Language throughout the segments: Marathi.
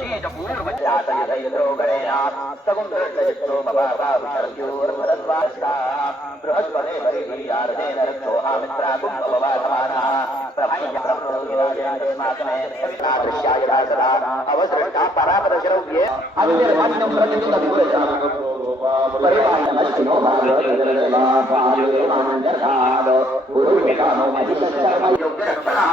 शीतपूर्वजातयुधैन्द्रो गणेना सगुन्दृष्टयुक्तो ममाभाविशर्क्योर्भरद्वाष्टा बृहस्पते परिभीयार्देन रक्षोहा मित्राकुं भववाधमानः अवसृष्टा परापदश्रव्ये अव्यर्मान्यं प्रतिदिनपूरजा परिवाहनमस्तिनो भागवतदेवापायुर्मान्दसाद पुरुषकामो अधिकस्तरमयोग्यरक्षणः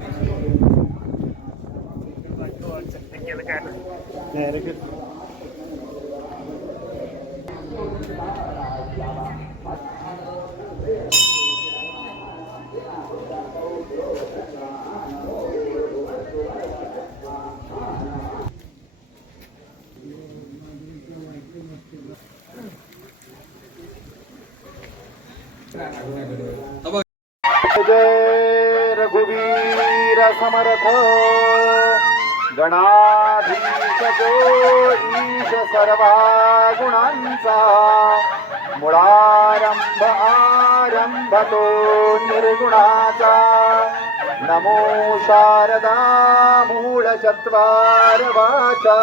जञ्जनः कृते जय रघुवीर समर्थ। गणाधीश जो ईश सर्वा गुणांचा मुळारंभ आरंभ तो निर्गुणाचा। नमो शारदा मूळ चत्वार वाचा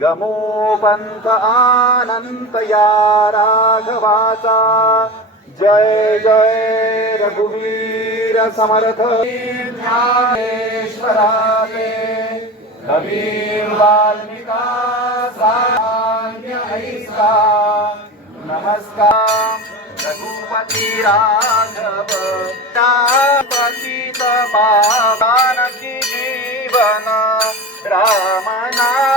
गमो पंथ आनंत या राघवाचा। जय जय रघुवीर समर्थ। ज्ञानेश्वराले कबीर वाल्मिका सान्य ऐसा नमस्कार। रघुपती राघव पतित पावनकी जीवन रामना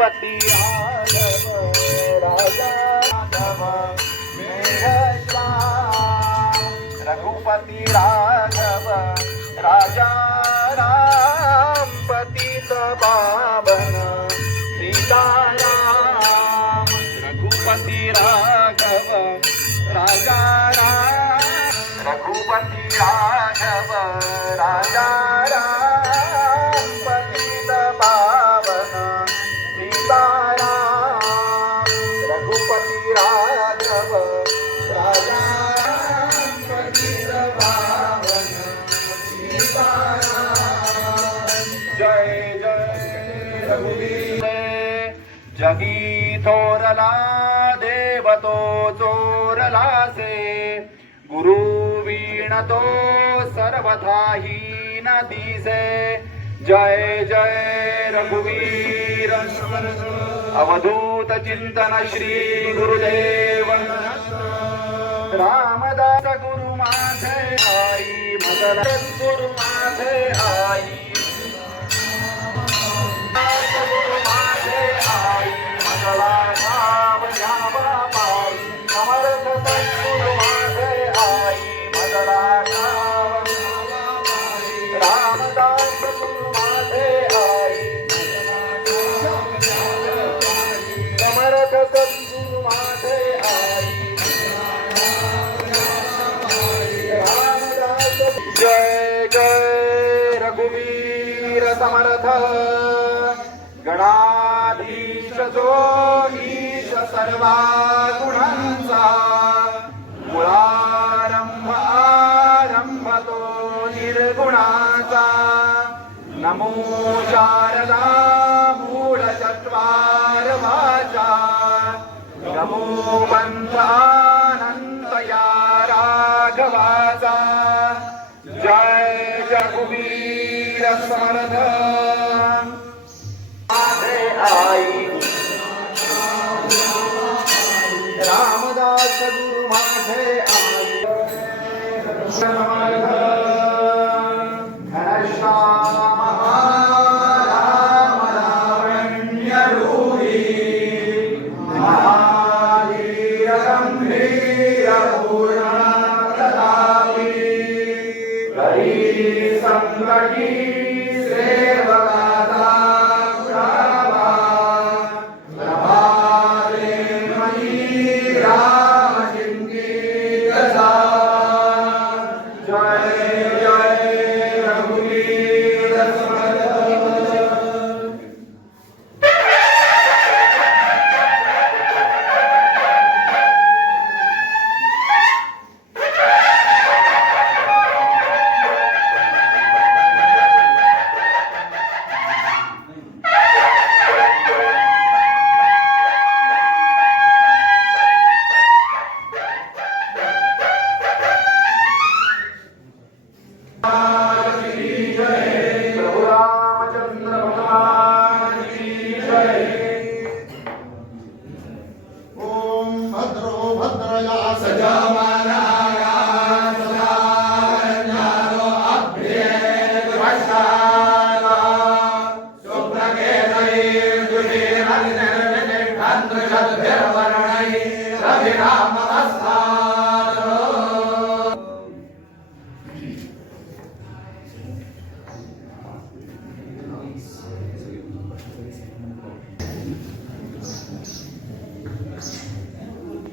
रघुपती राघव राजा राघव मेघश्याम रघुपती राघव राजा राम पतित पावन सीताराम रघुपती राघव राजा राम रघुपती राघव राजा तो सर्वथा ही न दिसे। जय जय रघुवीर। अवधूत चिंतन श्री गुरुदेव। रामदास गुरु माझे आई मदन गुरु माझे आई। रथ गणाधीश जो ईश सर्वा गुणांचा मुळारंभ आरंभ तो निर्गुणाचा। नमो शारदा मूळ चत्वार वाचा नमो बन्धानन्तया राघवाचा जय जगुवीर समर्थ। आई। रामदास गुरु माझे आई।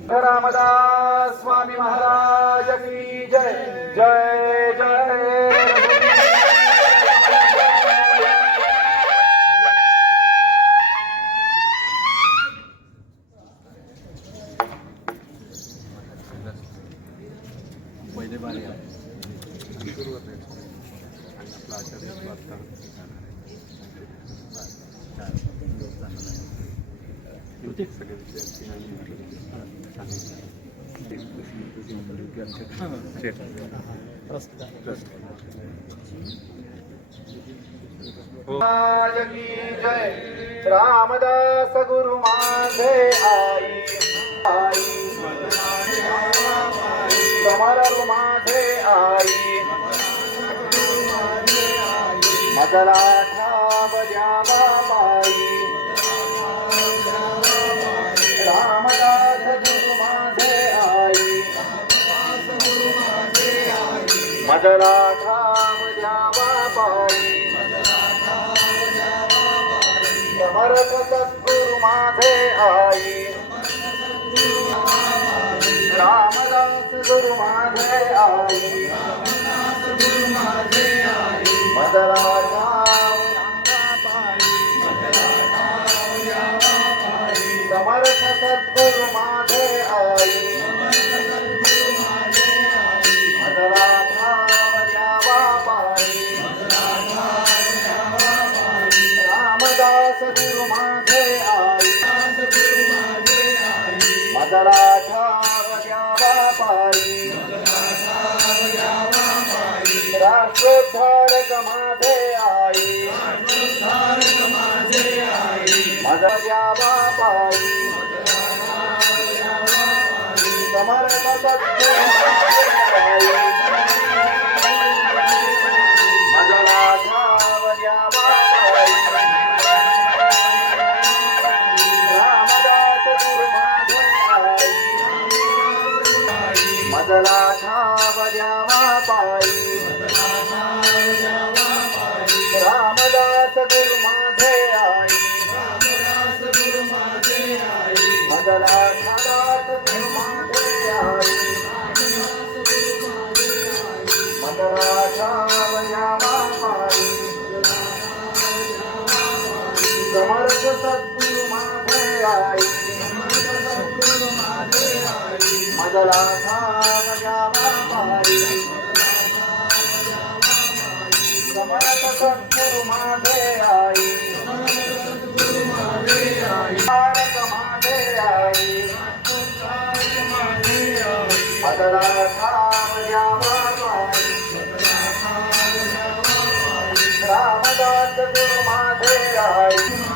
रामदास स्वामी महाराज की जय जय। जय की जय। रामदास गुरु माझे आई आई। समर माझे आई। मदला ठाव द्यावा बाई। रामदास गुरु माझे आई। मदला ठाव समर्थ सद्गुरु माझे आई। रामदास गुरु माझे आई। मदरा समर्थ सद्गुरु माझे मदरा ठाव द्यावा पाई राष्ट्रोद्धारक माझे आई. मदर द्यावा पाई समर्थ सद्गुरु रामदास गुरु माझे आई. रामदास गुरु माझे आई. मदरा ठादास गुरु माझे आई. मदरा ठाव द्यावा पाई समर्थ सद्गुरु माझे आई. मदला ठाव सद्गुरु माझे आई. तारक माझे आई. मदरा ठाम द्यावा रामदास गुरु माझे आई.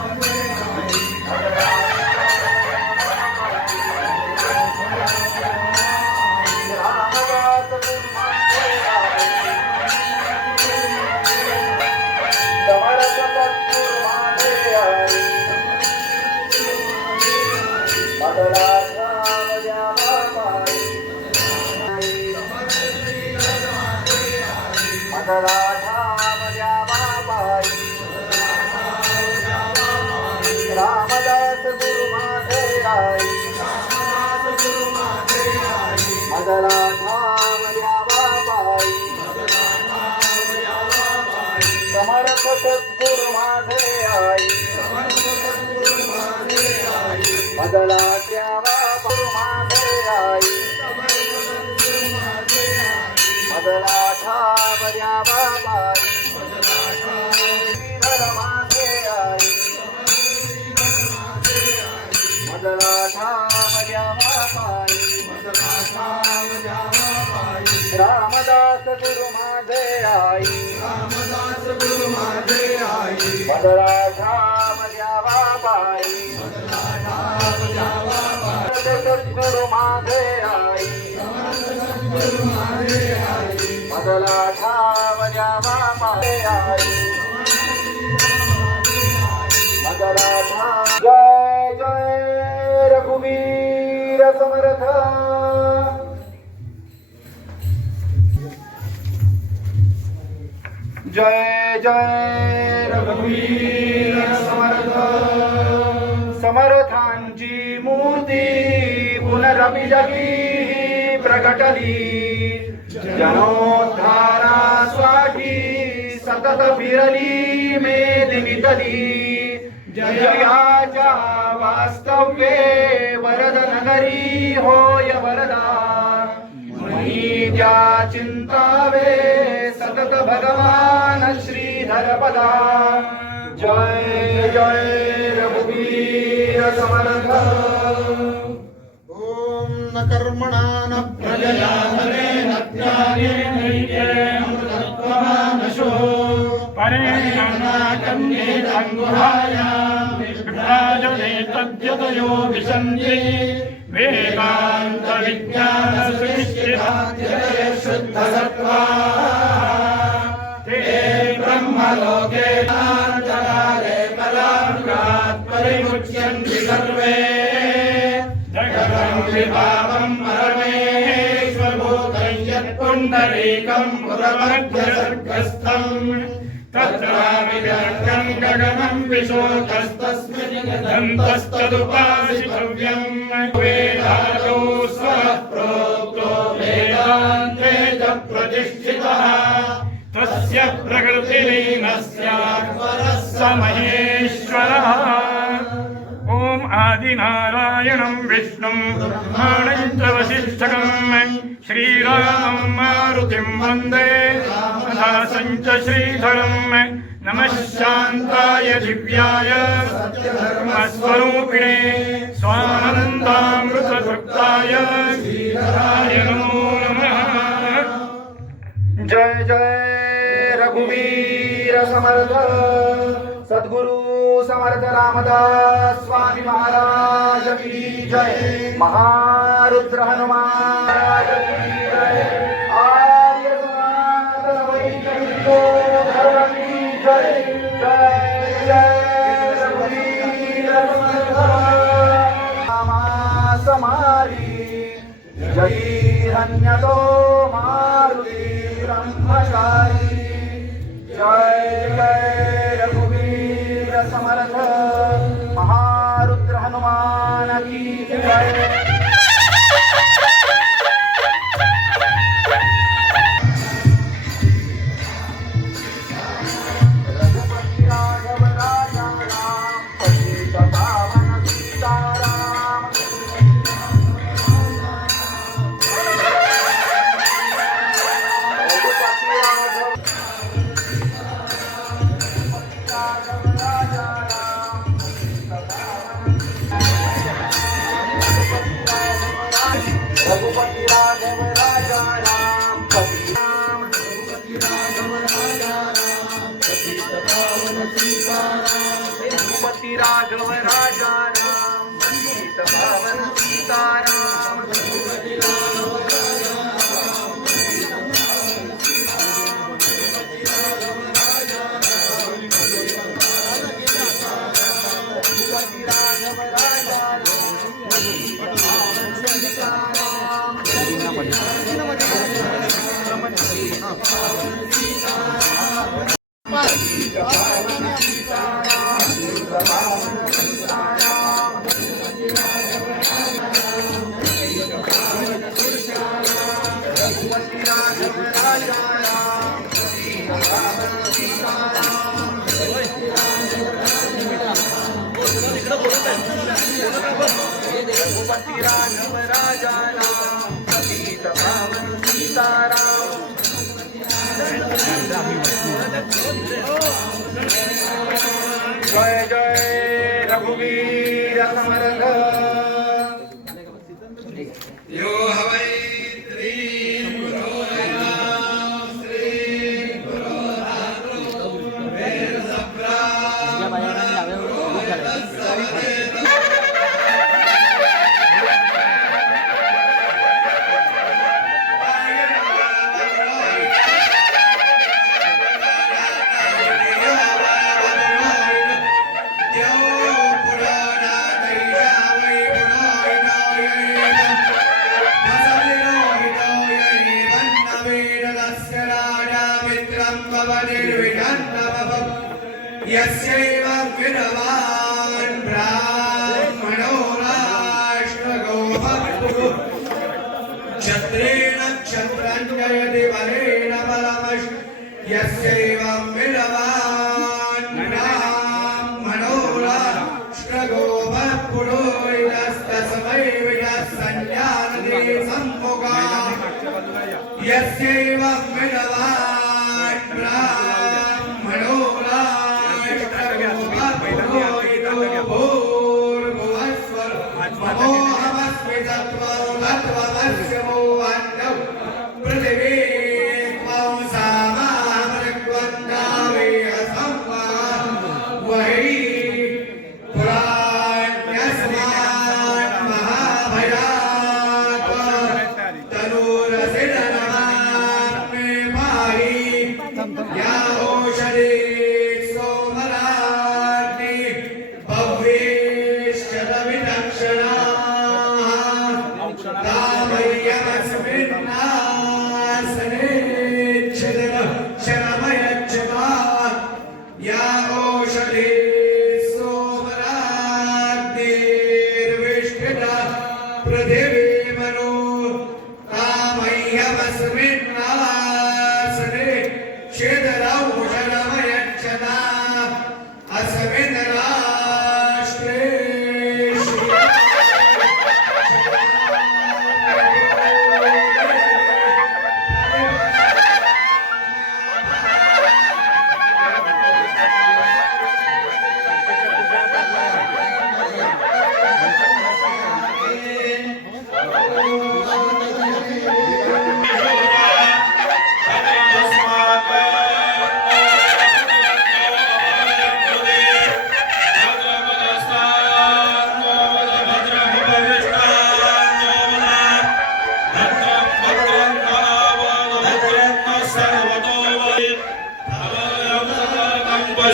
मदला द्यावा गुरु माझे आई द्यावा पायी श्रीधर माझे आई मदला ठाम द्यावा पायी रामदास गुरु माझे आई मदला ठाम सद्गुरु माझे आई. मदला ठाम द्यावा पायी आई. मदला ठाम जय जय रघुवीर समर्थ. जय जय रघुवीर समर्थ. समर्थांची मूर्ती पुनरभिजगी प्रगटली जनोद्धारासाठी सतत फिरली निमितली जयाच्या वास्तव्ये वरद नगरी होय वरदा। मनीच्या चिंतावे सतत भगवान श्रीधर पदा जय जय रघुवीर समर्थ। कर्मणा न प्रजया तद्यतयो विशन्ति वेदान्तविज्ञानसृष्टिराध्यय शुद्धसत्त्वा ते ब्रह्मलोके जगतं विभावं परमेश्वरभूतं पुरमध्यसर्गस्थम् तत्राविगर्गं गगनं विशोकस्तस्मिन् दन्तस्तदुपासितव्यम् वेदादौ स्वः प्रोक्तो वेदान्ते च प्रतिष्ठितः। तस्य प्रकृतिलीन स्यात् स महेश्वरः। आदिनारायणं विष्णुं ब्रह्माणं च वसिष्ठकम् श्रीरामं मारुतिं वन्दे। रामदासं च श्रीधरम् नमः शान्ताय दिव्याय सत्यधर्मस्वरूपिणे स्वानन्दामृतभक्ताय। श्रीधराय नमो नमः जय जय रघुवीर समर्थ। सद्गुरु समर्थ रामदास स्वामी महाराज की जय महारुद्र हनुमान महाराज की जय आर्य सनातन वैष्णव धर्म की जय जय समारी जय धन्यतो मारुती ब्रह्मचारी जय जय समर्थ महारुद्र हनुमान की जय। राजा जय जय यस्यैव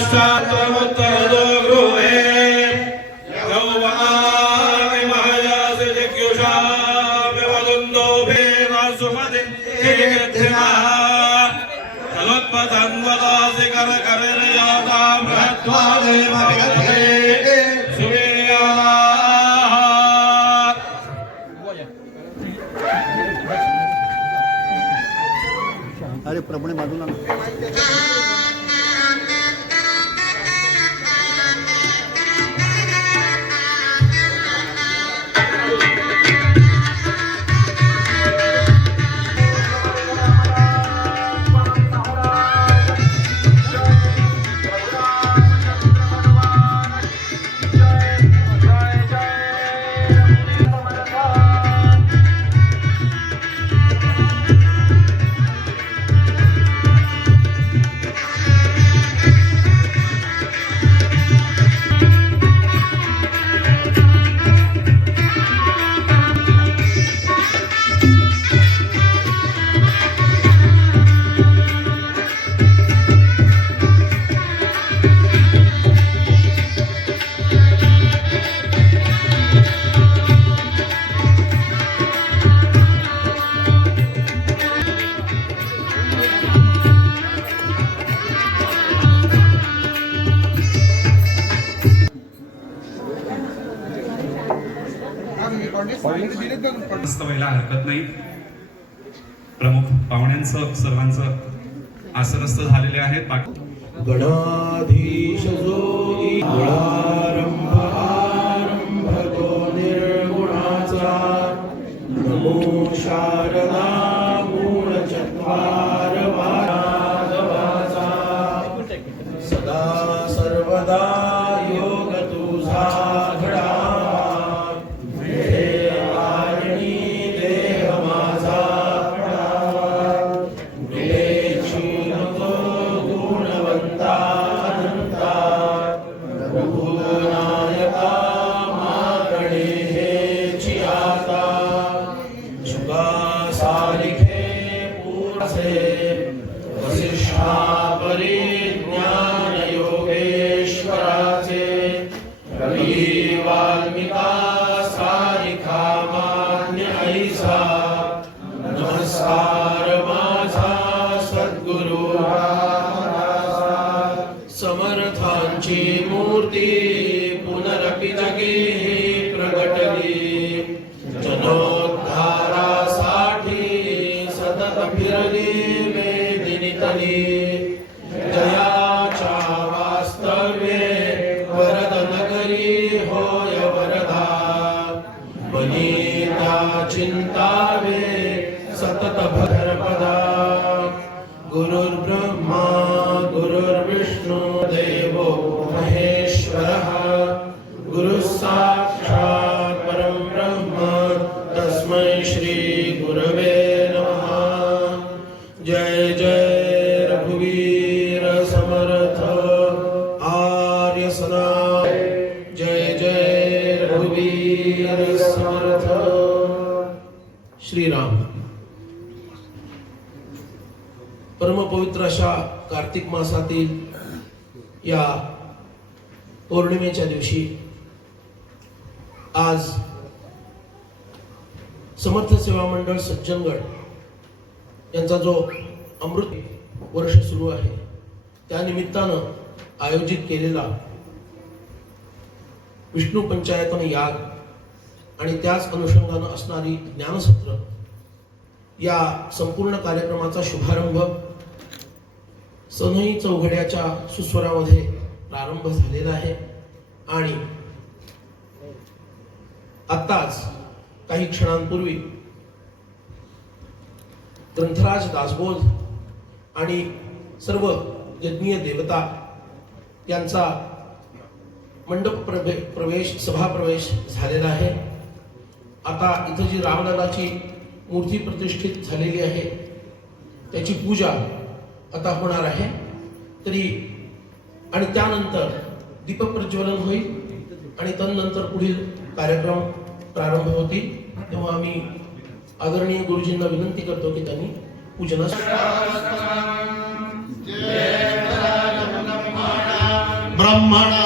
Santo व्हायला हरकत नाही. प्रमुख पाहुण्यांचं सर्वांचं आसनस्थ झालेले आहेत. बाकी गणाधीश कार्तिक मासातील या पौर्णिमेच्या दिवशी आज समर्थ सेवा मंडळ सज्जनगड यांचा जो अमृत वर्ष सुरू आहे त्या निमित्तानं आयोजित केलेला विष्णू पंचायतन याग आणि त्याच अनुषंगानं असणारी ज्ञानसत्र या संपूर्ण कार्यक्रमाचा शुभारंभ सनई चौघड्याच्या सुस्वरामध्ये प्रारंभ झालेला आहे. आणि आत्ताच काही क्षणांपूर्वी ग्रंथराज दासबोध आणि सर्व यज्ञीय देवता यांचा मंडप प्रवे प्रवेश सभा प्रवेश झालेला आहे. आता इथं जी रामललाची मूर्ती प्रतिष्ठित झालेली आहे त्याची पूजा आता होणार आहे. तरी आणि त्यानंतर दीपप्रज्वलन होईल आणि तदनंतर पुढील कार्यक्रम प्रारंभ होतील. तेव्हा आम्ही आदरणीय गुरुजींना विनंती करतो की त्यांनी पूजनास ब्रह्मणा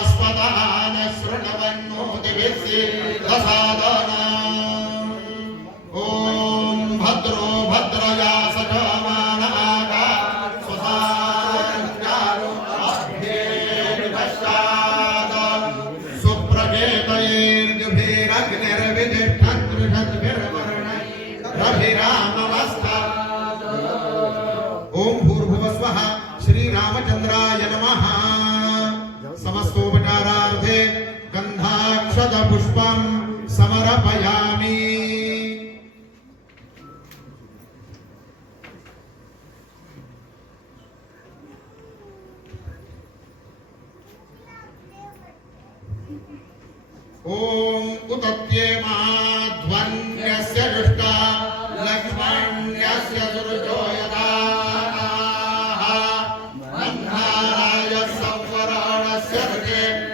संवरणस्य ऋते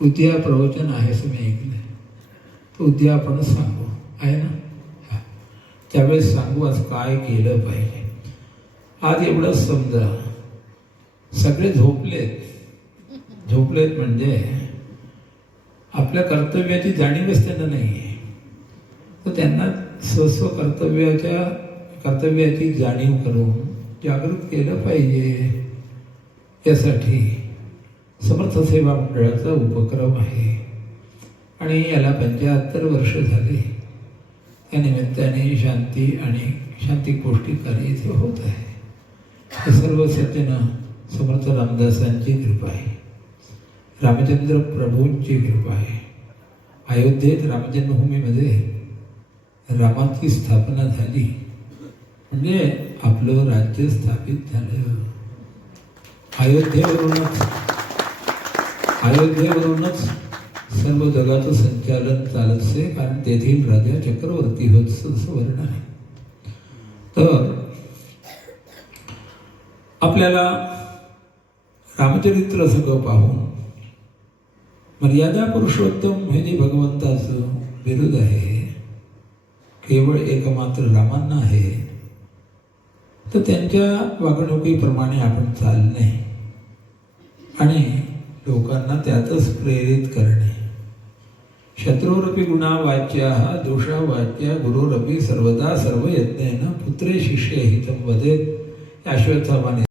उद्या प्रवचन आहे असं मी ऐकलं तर उद्या आपणच सांगू आहे ना? त्यावेळेस सांगू आज काय केलं पाहिजे. आज एवढंच समजा सगळे झोपलेत. झोपलेत म्हणजे आपल्या कर्तव्याची जाणीवच त्यांना नाही आहे तर त्यांना स्वस्व कर्तव्याच्या कर्तव्याची जाणीव करून जागृत केलं पाहिजे. यासाठी समर्थ सेवा मंडळाचा उपक्रम आहे. आणि याला पंच्याहत्तर वर्ष झाले. त्या निमित्ताने शांती आणि शांती गोष्टी कार्य इथे होत आहे. हे सर्व सत्यनं समर्थ रामदासांची कृपा आहे. रामचंद्र प्रभूंची कृपा आहे. अयोध्येत रामजन्मभूमीमध्ये रामाची स्थापना झाली. म्हणजे आपलं राज्य स्थापित झालं. अयोध्येवरूनच अयोध्येवरूनच सर्व जगाचं संचालन चालतसे कारण तेथील राजा चक्रवर्ती होत असं वर्ण आहे. तर आपल्याला रामचरित्र सगळं पाहून मर्यादा पुरुषोत्तम हे जे भगवंताचं बिरुद आहे केवळ एकमात्र रामांना आहे तर त्यांच्या वागणुकीप्रमाणे आपण चालणे आणि लोकांना त्यातच प्रेरित करणे. शत्रुरपी गुणा वाच्या दोषा वाच्या गुरुरपी सर्वदा सर्व यज्ञेनं पुत्रे शिष्य हितम वदेत या अश्वत्थामाने